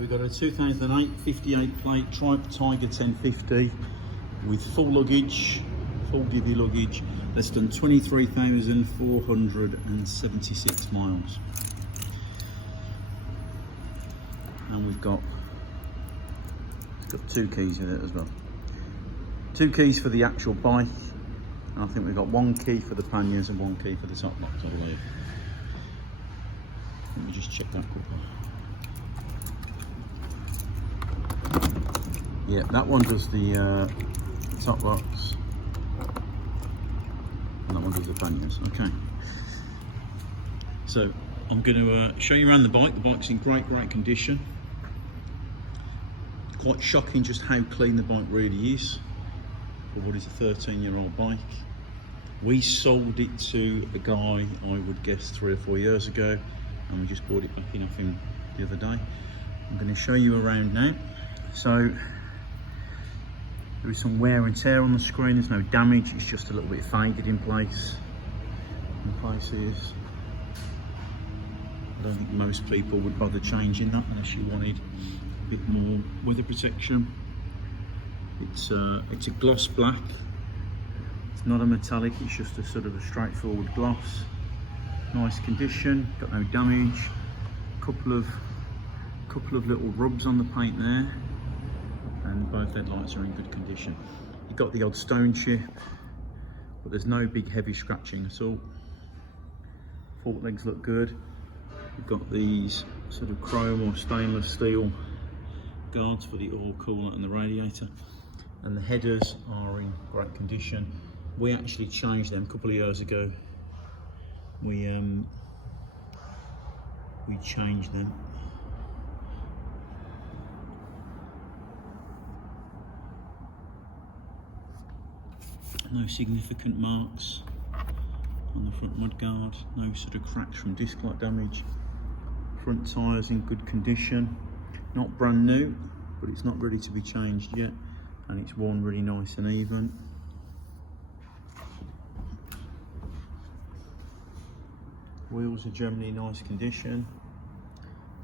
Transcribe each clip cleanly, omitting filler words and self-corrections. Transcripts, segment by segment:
we've got a 2008 58 plate Triumph Tiger 1050 with full luggage, full divvy luggage. That's done 23,476 miles. And we've got two keys in it as well. Two keys for the actual bike, and I think we've got one key for the panniers and one key for the top locks, I believe. Let me just check that quickly. Yeah, that one does the top locks, and that one does the panniers. Okay. So I'm going to show you around the bike. The bike's in great condition. Quite shocking just how clean the bike really is for what is a 13-year-old bike. We sold it to a guy, I would guess 3 or 4 years ago, and we just bought it back in off him the other day. I'm going to show you around now. So there is some wear and tear on the screen. There's no damage, it's just a little bit faded in places. I don't think most people would bother changing that unless you wanted a bit more weather protection. It's a gloss black. It's not a metallic, it's just a sort of a straightforward gloss. Nice condition, got no damage. Couple of little rubs on the paint there, and both headlights are in good condition. You've got the odd stone chip, but there's no big heavy scratching at all. Fork legs look good. We've got these sort of chrome or stainless steel guards for the oil cooler and the radiator, and the headers are in great condition. We actually changed them a couple of years ago. We changed them. No significant marks on the front mudguard, no sort of cracks from disc light damage. Front tyres in good condition, not brand new, but it's not ready to be changed yet, and it's worn really nice and even. Wheels are generally in nice condition.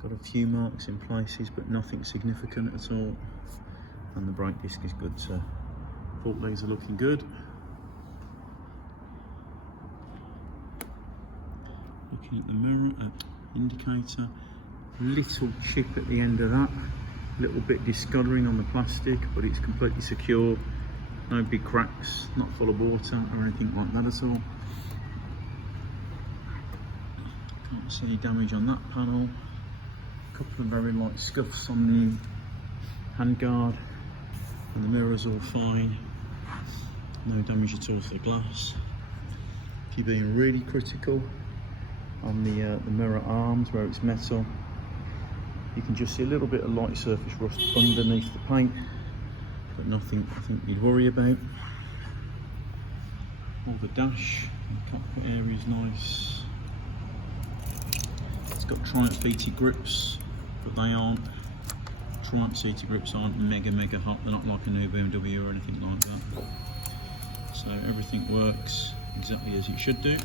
Got a few marks in places, but nothing significant at all. And the brake disc is good too. Fork legs are looking good. Looking at the mirror, indicator, little chip at the end of that. Little bit discolouring on the plastic, but it's completely secure. No big cracks, not full of water or anything like that at all. Can't see any damage on that panel. A couple of very light scuffs on the handguard, and the mirror's all fine. No damage at all to the glass. If you're being really critical on the mirror arms where it's metal, you can just see a little bit of light surface rust underneath the paint, but nothing I think you'd worry about. All the dash and the cockpit area is nice. It's got Triumph heated grips, but they aren't. Triumph heated grips aren't mega hot. They're not like a new BMW or anything like that. So everything works exactly as it should do.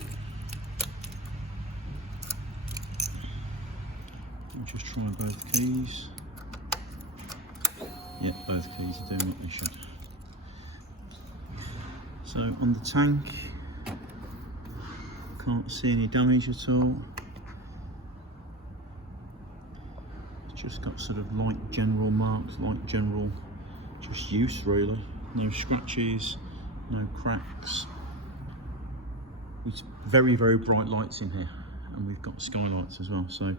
I'll just try both keys. Yeah, both keys are doing what they should. So on the tank, can't see any damage at all. It's just got sort of light general marks, light general just use really. No scratches, no cracks. It's very bright lights in here, and we've got skylights as well. So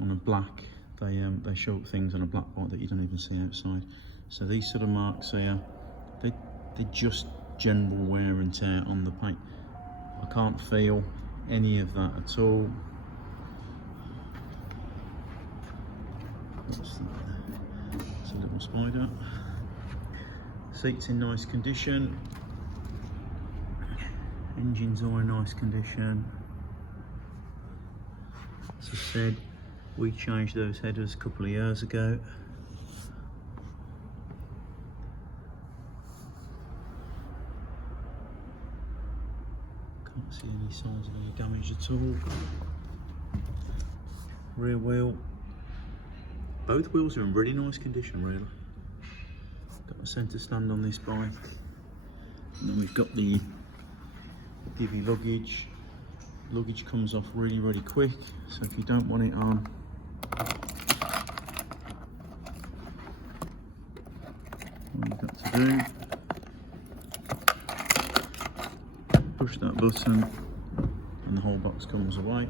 on a black, they show up things on a black bike that you don't even see outside. So these sort of marks here, they're just general wear and tear on the paint. I can't feel any of that at all. What's that? It's a little spider. Seats in nice condition. Engines are in nice condition. As I said, we changed those headers a couple of years ago. Can't see any signs of any damage at all. Rear wheel, Both wheels are in really nice condition, really. Got the centre stand on this bike. And then we've got the divvy luggage. Luggage comes off really, really quick. So if you don't want it on, all you've got to do, push that button and the whole box comes away.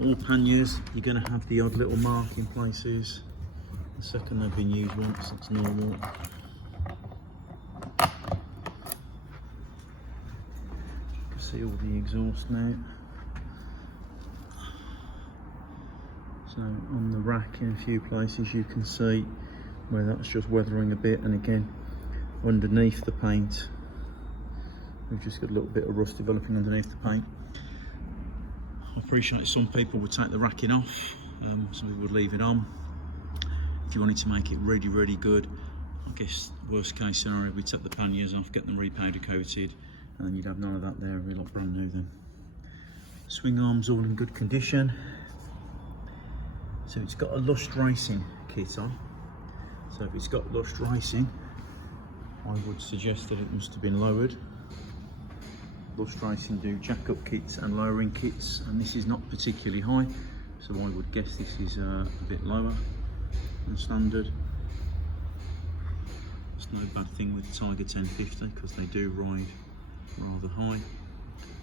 All panniers, you're going to have the odd little mark in places. The second they've been used once, that's normal. You can see all the exhaust now. So on the rack in a few places you can see where that's just weathering a bit, and again underneath the paint we've just got a little bit of rust developing underneath the paint. I appreciate some people would take the racking off, some people would leave it on. If you wanted to make it really, really good, I guess worst case scenario, we'd take the panniers off, get them repowder coated, and then you'd have none of that there, it'd be like brand new then. Swing arms all in good condition. So it's got a Lust Racing kit on. So if it's got Lust Racing, I would suggest that it must have been lowered. Lust Racing do jack-up kits and lowering kits, and this is not particularly high, so I would guess this is a bit lower than standard. It's no bad thing with the Tiger 1050 because they do ride rather high.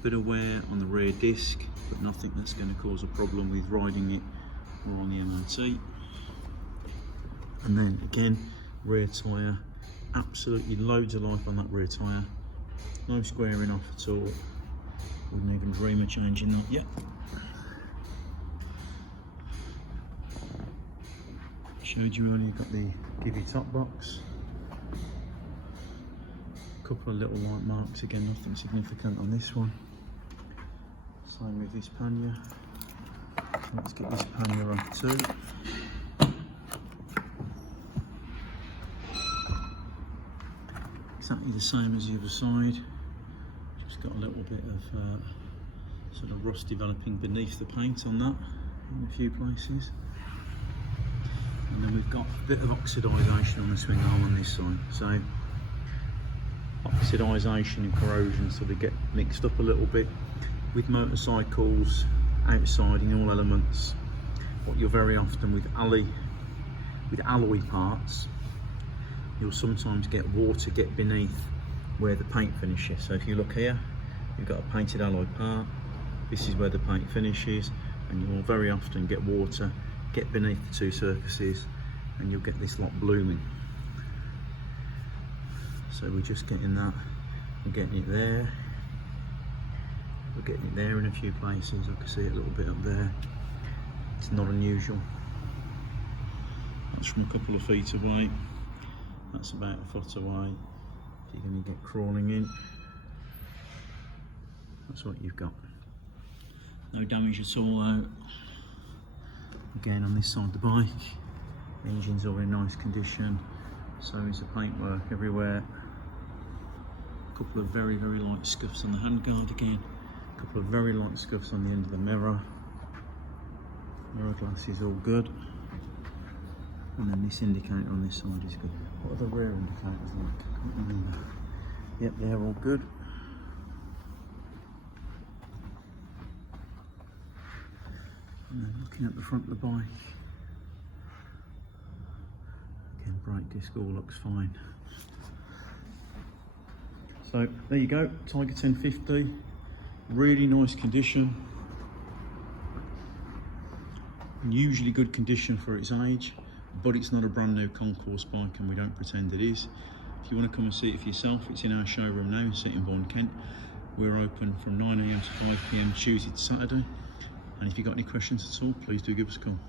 Bit of wear on the rear disc, but nothing that's going to cause a problem with riding it or on the MOT. And then again, rear tyre, absolutely loads of life on that rear tyre. No squaring off at all. Wouldn't even dream of changing that yet. Showed you earlier, got the Giddy top box. A couple of little white marks, again nothing significant on this one. Same with this pannier. Let's get this pannier off too. Exactly the same as the other side. Just got a little bit of sort of rust developing beneath the paint on that in a few places. And then we've got a bit of oxidisation on the swing arm on this side. So oxidisation and corrosion sort of get mixed up a little bit with motorcycles outside in all elements. What you're very often with alloy parts, you'll sometimes get water get beneath where the paint finishes. So if you look here, you've got a painted alloy part, this is where the paint finishes, and you'll very often get water get beneath the two surfaces and you'll get this lot blooming. So we're just getting that, we're getting it there, we're getting it there in a few places. I can see it a little bit up there. It's not unusual. That's from a couple of feet away. That's about a foot away. If you're going to get crawling in, that's what you've got. No damage at all out. Again, on this side of the bike, the engine's all in nice condition. So is the paintwork everywhere. A couple of very, very light scuffs on the handguard again. A couple of very light scuffs on the end of the mirror. Mirror glass is all good. And then this indicator on this side is good. What are the rear indicators like? I can't remember. Yep, they're all good. And then looking at the front of the bike, again, brake disc all looks fine. So there you go, Tiger 1050, really nice condition. Usually good condition for its age, but it's not a brand new concourse bike and we don't pretend it is. If you want to come and see it for yourself, it's in our showroom now in Sittingbourne, Kent. We're open from 9 AM to 5 PM Tuesday to Saturday. And if you've got any questions at all, please do give us a call.